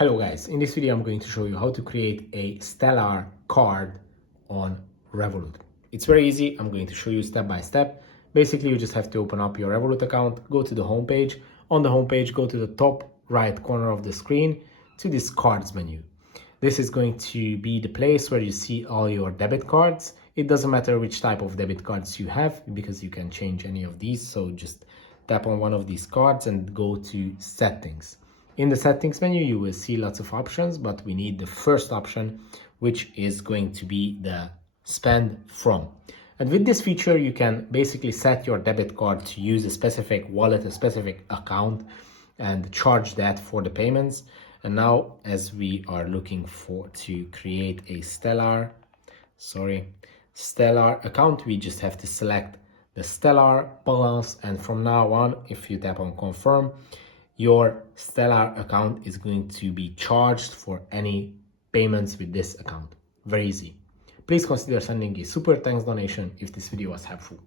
Hello guys, in this video I'm going to show you how to create a Stellar card on Revolut. It's very easy. I'm going to show you step by step. Basically, you just have to open up your Revolut account, go to the home page. On the home page, go to the top right corner of the screen to this cards menu. This is going to be the place where you see all your debit cards. It doesn't matter which type of debit cards you have because you can change any of these. So just tap on one of these cards and go to settings. In the settings menu, you will see lots of options, but we need the first option, which is going to be the spend from. And with this feature, you can basically set your debit card to use a specific wallet, a specific account, and charge that for the payments. And now, as we are looking to create a Stellar account, we just have to select the Stellar balance. And from now on, if you tap on confirm, your Stellar account is going to be charged for any payments with this account. Very easy. Please consider sending a super thanks donation if this video was helpful.